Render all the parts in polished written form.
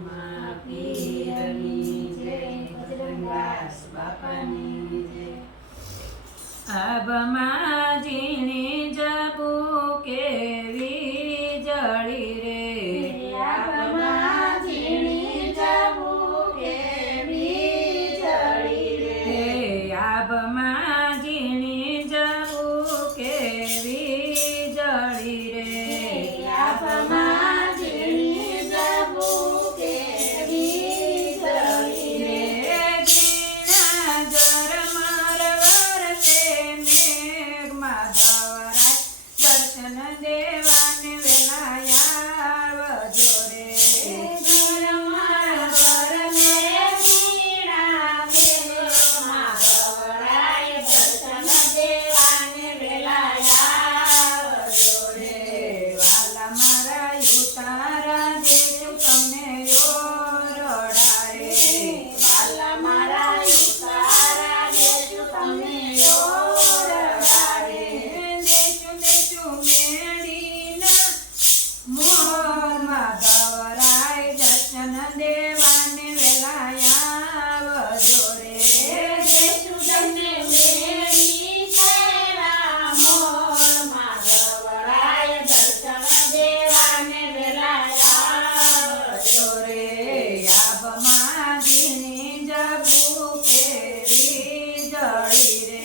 રામા પીરની જય, બજરંગદાસ બાપાની જય. આબમાં ઝીણી જબુ કેવી જળી રે, આબમાં ઝીણી જબુ કેવી જળી રે, આબમાં ઝીણી જબુ કેવી જળી રે, આબમાં ઝીણી જબુ કેવી જળી રે, ઝીણા ઝરમર વરસે મેઘમાં ધવરાય, દર્શન દેવાને વેલાયા આવજો રે. ઝરમર વરસે ઝીણા મેઘમાં ધવરાય, દર્શન દેવાને વેલાયા આવજો રે. વાલા મારા ઉતારા દેશું તમને રડારે, વાલા મારા ઉતારા દેશું તમને ઓરડારે. દેશું મેળીના મોરમાં ધવરાય, દર્શન દેવાને વેલાયા આવજો રે. દેશું તમને મેળી કેરા મોરમાં ધવરાય, દર્શન દેવાને વેલાયા આવજો રે. આબમાં ઝીણી જબુ કેવી જળી રે,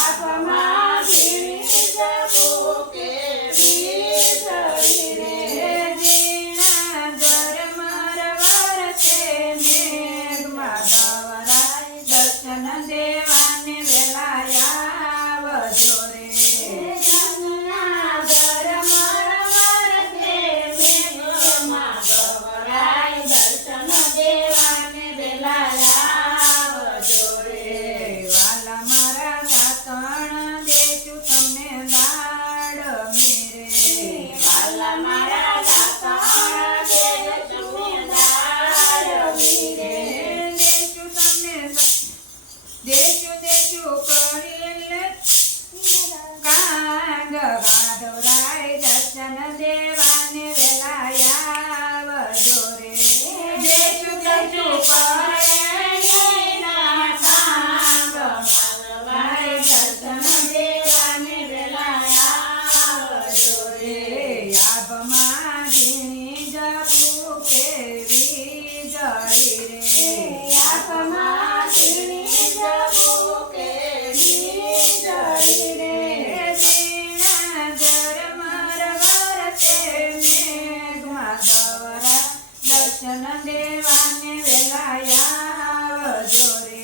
આબમાં ઝીણી જબુ કેવી જળી રે, ઝીણા ઝરમર વરસે મેઘમાં ધવરાય, દર્શન દેવાને વેલાયા આવજો રે. જમના ઝરમર વરસે મેઘમાં ધવરાય, દર્શન દેવાને વેલાયા આવજો રે. વાલા મારા દાતણ દેશું તમને દાડ મેરે, વાલા મારા દાતા દેશું દાળ મીરે, દેશું તમને દેશું કરીને કાંગ વાઢોરાય, દર્શન દેવાને વેલાયા આવજો રે. દેશું કરેલીના કાંગ માલવાય, દર્શન દેવાને વેલાયા આવજો રે. આબમાં ઝીણી જબુ કેવી જળી રે, આબમાં ઝીણી જબુ કેવી જળી રે, ઝીણા ઝરમર વરસે મેઘમાં ધવરાય, દર્શન દેવાને વેલાયા આવજો રે.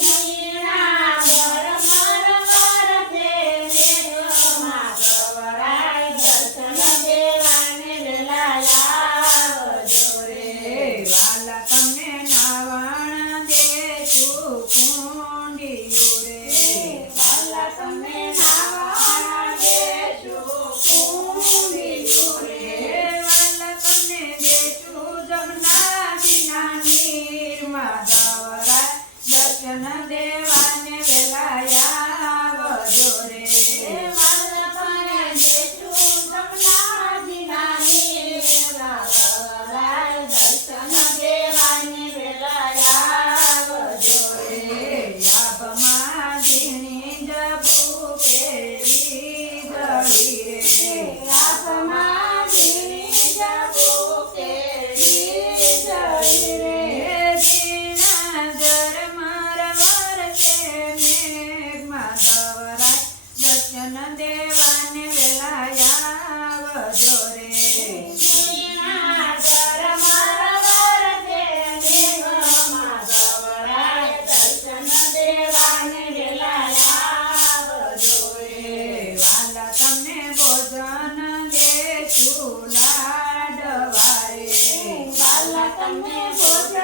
ઝીણા ઝરમર વરસે મેઘમાં ધવરાય, દર્શન દેવાને વેલાયા આવજો રે. વાલા તમને નાવણ દેશું કુંડિયું રે, વાલા તમને નાવા દેશું કુંડિયું રે, વાલા તમને દેશું જમનાજીના નીરમાં ધવરાય, દર્શન દેવાને વેલાયા આવજો રે. વાલા તમને દેશું જમનાજીના નીરમાં ધવરાય, દર્શન દેવાને વેલાયા આવજો રે. આબમાં ઝીણી જબુ કેવી જળી રે, આબમાં ઝીણી જબુ કેવી જળી રે, ઝીણા ઝરમર વરસે મેઘમાં ધવરાય, દર્શન દેવાને વેલાયા આવજો રે. ઝીણા ઝરમર વરસે મેઘમાં ધવરાય, દર્શન દેવાને વેલાયા આવજો રે. વાલા તમને ભોજન દેશું લાડવારે, વાલા તમને ભોજન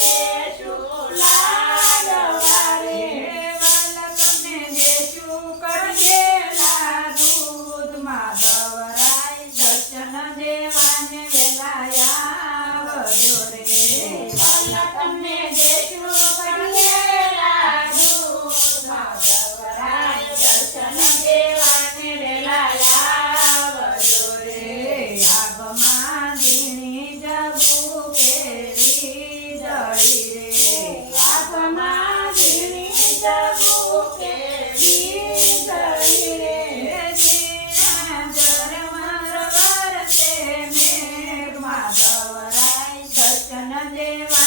દેશું લાડવારે, વાલા તમને દેશું કઢેલા દૂધમાં ધવરાય, દર્શન દેવાને વેલાયા આવજો રે. વાલા તમને દેશું કઢેલા દૂધમાં ધવરાય, દર્શન દેવાને વેલાયા આવજો રે. આબમાં ઝીણી જબુ દેવા